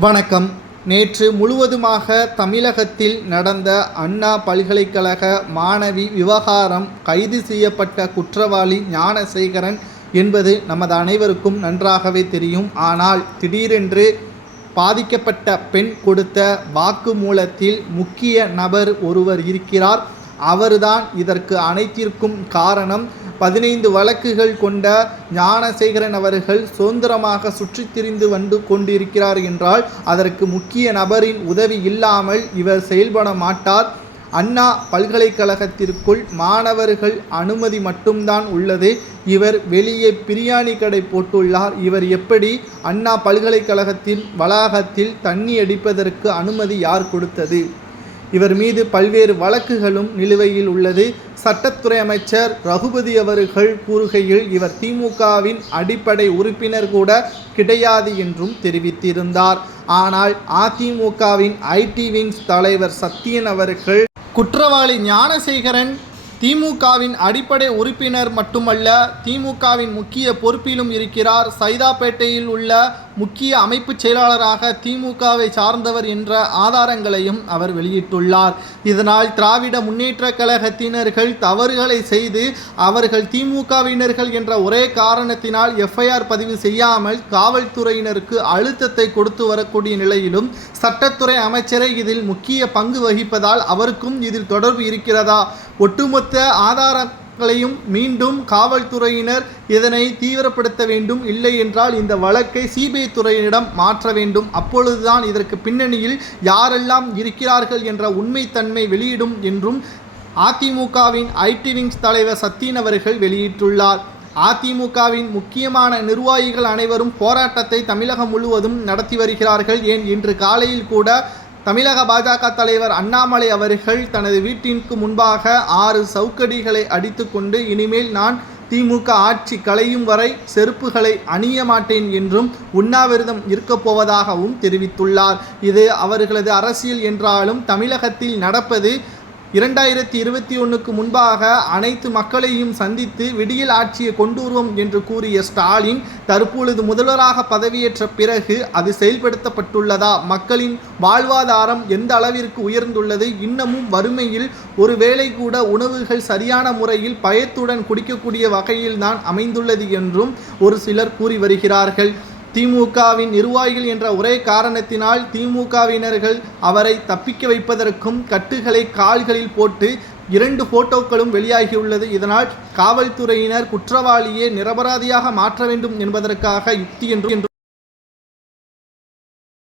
வணக்கம். நேற்று முழுவதுமாக தமிழகத்தில் நடந்த அண்ணா பல்கலைக்கழக மாணவி விவகாரம், கைது செய்யப்பட்ட குற்றவாளி ஞானசேகரன் என்பது நமது அனைவருக்கும் நன்றாகவே தெரியும். ஆனால் திடீரென்று பாதிக்கப்பட்ட பெண் கொடுத்த வாக்குமூலத்தில் முக்கிய நபர் ஒருவர் இருக்கிறார். அவர்தான் இதற்கு அனைத்திற்கும் காரணம். 15 வழக்குகள் கொண்ட ஞானசேகரன் அவர்கள் சுதந்திரமாக சுற்றித் திரிந்து வந்து கொண்டிருக்கிறார் என்றால் அதற்கு முக்கிய நபரின் உதவி இல்லாமல் இவர் செயல்பட மாட்டார். அண்ணா பல்கலைக்கழகத்திற்குள் மாணவர்கள் அனுமதி மட்டும்தான் உள்ளது. இவர் வெளியே பிரியாணி கடை போட்டுள்ளார். இவர் எப்படி அண்ணா பல்கலைக்கழகத்தின் வளாகத்தில் தண்ணி அடிப்பதற்கு அனுமதி யார் கொடுத்தது? இவர் மீது பல்வேறு வழக்குகளும் நிலுவையில் உள்ளது. சட்டத்துறை அமைச்சர் ரகுபதி அவர்கள் கூறுகையில் இவர் திமுகவின் அடிப்படை உறுப்பினர் கூட கிடையாது என்றும் தெரிவித்திருந்தார். ஆனால் அதிமுகவின் ஐடி விங்ஸ் தலைவர் சத்தியன் அவர்கள் குற்றவாளி ஞானசேகரன் திமுகவின் அடிப்படை உறுப்பினர் மட்டுமல்ல, திமுகவின் முக்கிய பொறுப்பிலும் இருக்கிறார். சைதாப்பேட்டையில் உள்ள முக்கிய அமைப்பு செயலாளராக திமுகவை சார்ந்தவர் என்ற ஆதாரங்களையும் அவர் வெளியிட்டுள்ளார். இதனால் திராவிட முன்னேற்ற கழகத்தினர்கள் தவறுகளை செய்து அவர்கள் திமுகவினர்கள் என்ற ஒரே காரணத்தினால் எஃப்ஐஆர் பதிவு செய்யாமல் காவல்துறையினருக்கு அழுத்தத்தை கொடுத்து வரக்கூடிய நிலையிலும் சட்டத்துறை அமைச்சரை இதில் முக்கிய பங்கு வகிப்பதால் அவருக்கும் இதில் தொடர்பு இருக்கிறதா? ஒட்டுமொத்த ஆதாரங்களையும் மீண்டும் காவல்துறையினர் இதனை தீவிரப்படுத்த வேண்டும். இல்லை என்றால் இந்த வழக்கை சிபிஐ துறையினரிடம் மாற்ற வேண்டும். அப்பொழுதுதான் இதற்கு பின்னணியில் யாரெல்லாம் இருக்கிறார்கள் என்ற உண்மைத்தன்மை வெளியிடும் என்றும் அதிமுகவின் ஐடி விங்ஸ் தலைவர் சத்தியன் அவர்கள் வெளியிட்டுள்ளார். அதிமுகவின் முக்கியமான நிர்வாகிகள் அனைவரும் போராட்டத்தை தமிழகம் முழுவதும் நடத்தி வருகிறார்கள். ஏன் இன்று காலையில் கூட தமிழக பாஜக தலைவர் அண்ணாமலை அவர்கள் தனது வீட்டிற்கு முன்பாக 6 சவுக்கடிகளை அடித்து கொண்டு இனிமேல் நான் திமுக ஆட்சி கலையும் வரை செருப்புகளை அணிய மாட்டேன் என்றும் உண்ணாவிரதம் இருக்கப் போவதாகவும் தெரிவித்துள்ளார். இது அவர்களது அரசியல் என்றாலும் தமிழகத்தில் நடப்பது 2021க்கு முன்பாக அனைத்து மக்களையும் சந்தித்து விடியல் ஆட்சியை கொண்டு வருவோம் என்று கூறிய ஸ்டாலின் தற்பொழுது முதல்வராக பதவியேற்ற பிறகு அது செயல்படுத்தப்பட்டுள்ளதா? மக்களின் வாழ்வாதாரம் எந்த அளவிற்கு உயர்ந்துள்ளது? இன்னமும் வறுமையில் ஒருவேளை கூட உணவுகள் சரியான முறையில் பயத்துடன் குடிக்கக்கூடிய வகையில் தான் அமைந்துள்ளது என்றும் ஒரு சிலர் கூறி வருகிறார்கள். திமுகவின் நிர்வாகிகள் என்ற ஒரே காரணத்தினால் திமுகவினர்கள் அவரை தப்பிக்க வைப்பதற்கும் கட்டுகளை கால்களில் போட்டு 2 போட்டோக்களும் வெளியாகியுள்ளது. இதனால் காவல்துறையினர் குற்றவாளியை நிரபராதியாக மாற்ற வேண்டும் என்பதற்காக யுக்தி என்று